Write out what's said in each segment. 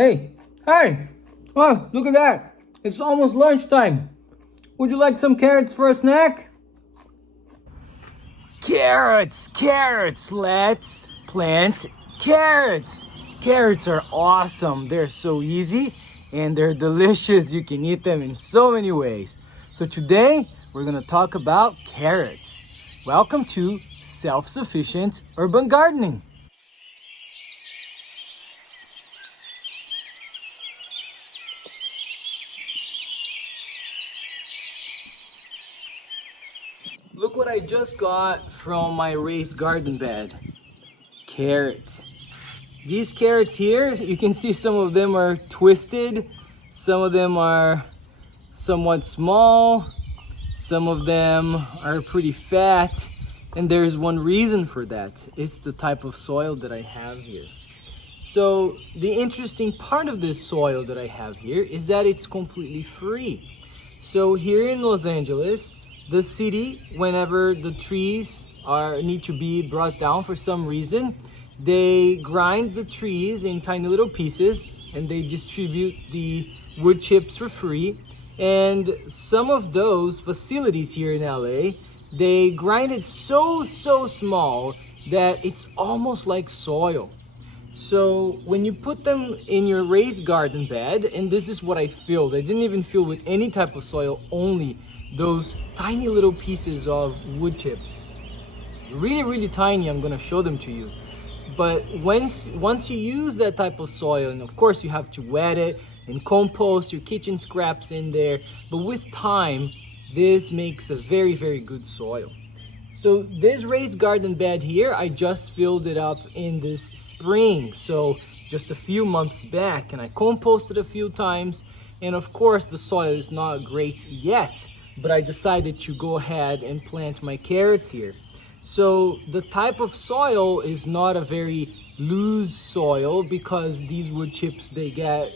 Hey, hey! Oh, look at that! It's almost lunchtime. Would you like some carrots for a snack? Carrots, carrots! Let's plant carrots! Carrots are awesome. They're so easy and they're delicious. You can eat them in so many ways. So today we're gonna talk about carrots. Welcome to Self-Sufficient Urban Gardening. Look what I just got from my raised garden bed. Carrots. These carrots here, you can see some of them are twisted, some of them are somewhat small, some of them are pretty fat, and there's one reason for that. It's the type of soil that I have here. So the interesting part of this soil that I have here is that it's completely free. So here in Los Angeles, the city, whenever the trees need to be brought down for some reason, they grind the trees in tiny little pieces and they distribute the wood chips for free. And some of those facilities here in LA, they grind it so small that it's almost like soil. So when you put them in your raised garden bed, and this is what I filled, I didn't even fill with any type of soil, only those tiny little pieces of wood chips. Really tiny. I'm gonna show them to you. But once you use that type of soil, and of course you have to wet it and compost your kitchen scraps in there, but with time this makes a very good soil. So this raised garden bed here, I just filled it up in this spring, so just a few months back, and I composted a few times, and of course the soil is not great yet, but I decided to go ahead and plant my carrots here. So the type of soil is not a very loose soil because these wood chips, they get,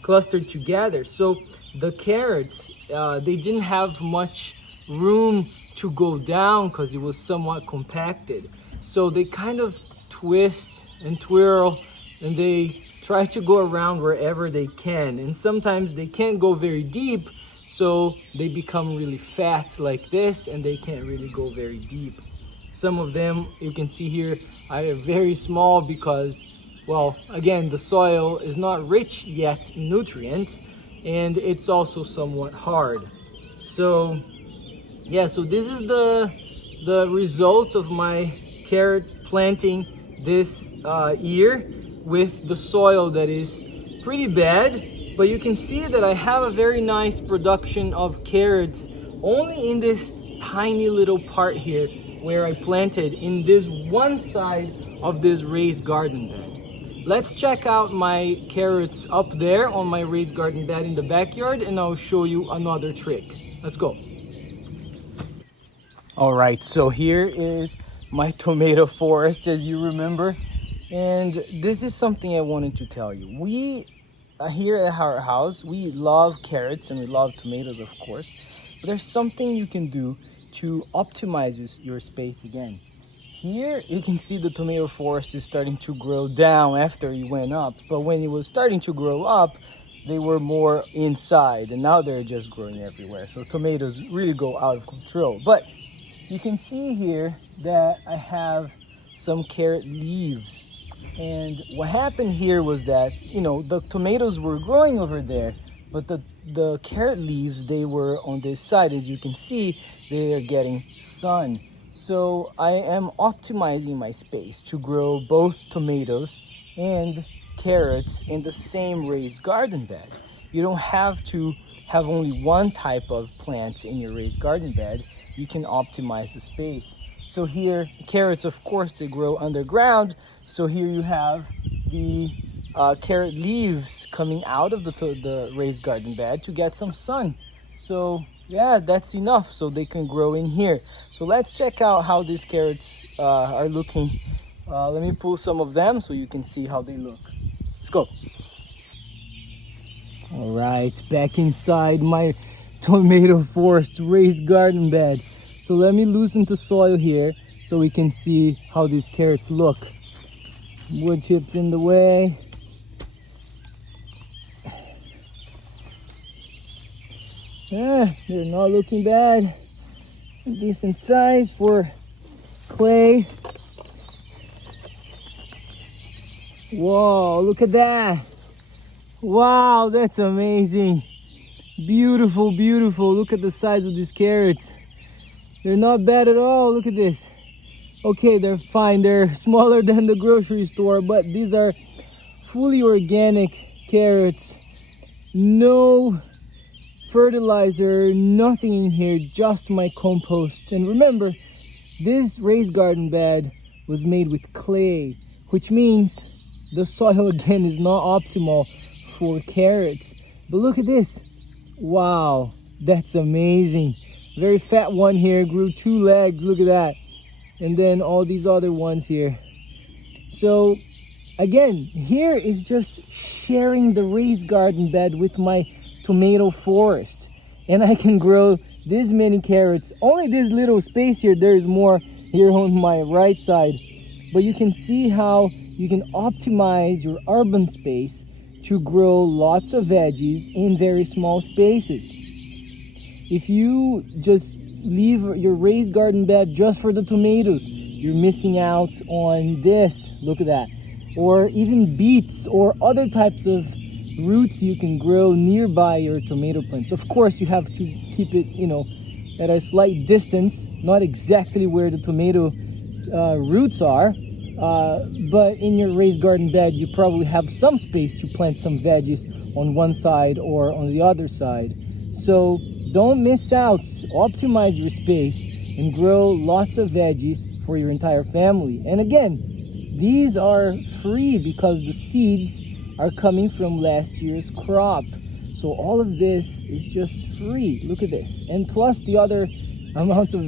clustered together. So the carrots, they didn't have much room to go down because it was somewhat compacted. So they kind of twist and twirl and they try to go around wherever they can. And sometimes they can't go very deep, so they become really fat like this and they can't really go very deep. Some of them, you can see here, are very small because, well, again, the soil is not rich yet in nutrients and it's also somewhat hard. So yeah, so this is the result of my carrot planting this year with the soil that is pretty bad. But you can see that I have a very nice production of carrots only in this tiny little part here where I planted in this one side of this raised garden bed. Let's check out my carrots up there on my raised garden bed in the backyard and I'll show you another trick. Let's go. All right, so here is my tomato forest, as you remember. And this is something I wanted to tell you. We here at our house, we love carrots and we love tomatoes, of course, but there's something you can do to optimize your space again. Here you can see the tomato forest is starting to grow down after it went up, but when it was starting to grow up, they were more inside and now they're just growing everywhere. So tomatoes really go out of control. But you can see here that I have some carrot leaves. And what happened here was that, the tomatoes were growing over there, but the carrot leaves, they were on this side. As you can see, they are getting sun. So I am optimizing my space to grow both tomatoes and carrots in the same raised garden bed. You don't have to have only one type of plants in your raised garden bed. You can optimize the space. So here, carrots, of course, they grow underground. So here you have the carrot leaves coming out of the raised garden bed to get some sun. So yeah, that's enough so they can grow in here. So let's check out how these carrots are looking. Let me pull some of them so you can see how they look. Let's go. All right, back inside my tomato forest raised garden bed. So let me loosen the soil here so we can see how these carrots look. Wood chips in the way. They're not looking bad. Decent size for clay. Whoa, look at that. Wow, that's amazing. Beautiful, beautiful. Look at the size of these carrots. They're not bad at all. Look at this. Okay, they're fine. They're smaller than the grocery store, but these are fully organic carrots. No fertilizer, nothing in here, just my compost. And remember, this raised garden bed was made with clay, which means the soil again is not optimal for carrots. But look at this. Wow, that's amazing. Very fat one here, grew 2 legs, look at that. And then all these other ones here. So again, here is just sharing the raised garden bed with my tomato forest. And I can grow this many carrots. Only this little space here, there's more here on my right side. But you can see how you can optimize your urban space to grow lots of veggies in very small spaces. If you just leave your raised garden bed just for the tomatoes, you're missing out on this. Look at that. Or even beets or other types of roots you can grow nearby your tomato plants. Of course, you have to keep it, at a slight distance, not exactly where the tomato roots are. But in your raised garden bed, you probably have some space to plant some veggies on one side or on the other side. So don't miss out. Optimize your space and grow lots of veggies for your entire family. And again, these are free because the seeds are coming from last year's crop. So all of this is just free. Look at this. And plus the other amount of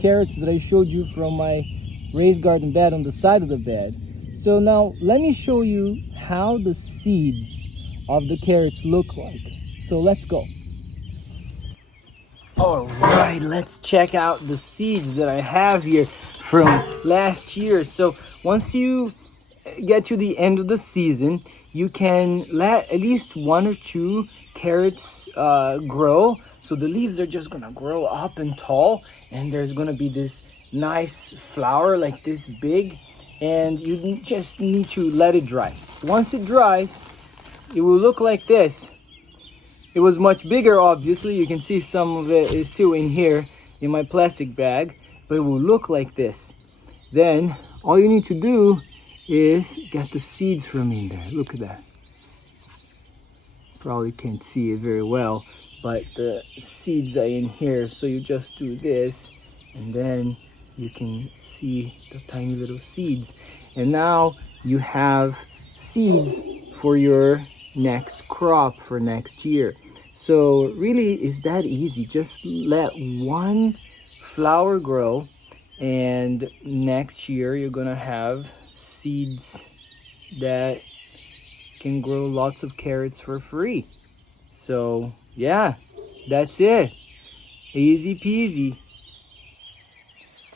carrots that I showed you from my raised garden bed on the side of the bed. So now let me show you how the seeds of the carrots look like. So let's go. All right, let's check out the seeds that I have here from last year. So once you get to the end of the season, you can let at least 1 or 2 carrots grow. So the leaves are just gonna grow up and tall, and there's gonna be this nice flower like this big, and you just need to let it dry. Once it dries, it will look like this. It was much bigger, obviously. You can see some of it is still in here in my plastic bag, but it will look like this. Then all you need to do is get the seeds from in there. Look at that. Probably can't see it very well, but the seeds are in here. So you just do this, and then you can see the tiny little seeds. And now you have seeds for your next crop for next year. So really, it's that easy. Just let 1 flower grow, and next year you're gonna have seeds that can grow lots of carrots for free. So yeah, that's it. Easy peasy.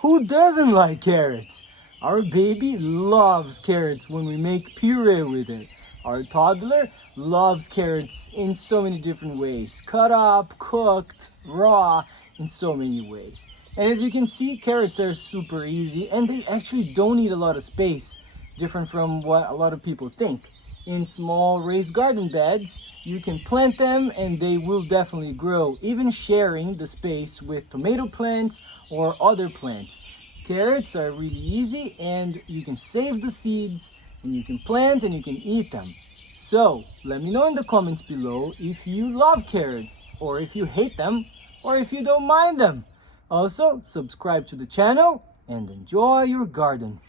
Who doesn't like carrots? Our baby loves carrots when we make puree with it. Our toddler loves carrots in so many different ways. Cut up, cooked, raw, in so many ways. And as you can see, carrots are super easy, and they actually don't need a lot of space, different from what a lot of people think. In small raised garden beds, you can plant them and they will definitely grow, even sharing the space with tomato plants or other plants. Carrots are really easy, and you can save the seeds, and you can plant and you can eat them. So let me know in the comments below if you love carrots, or if you hate them, or if you don't mind them. Also, subscribe to the channel and enjoy your garden.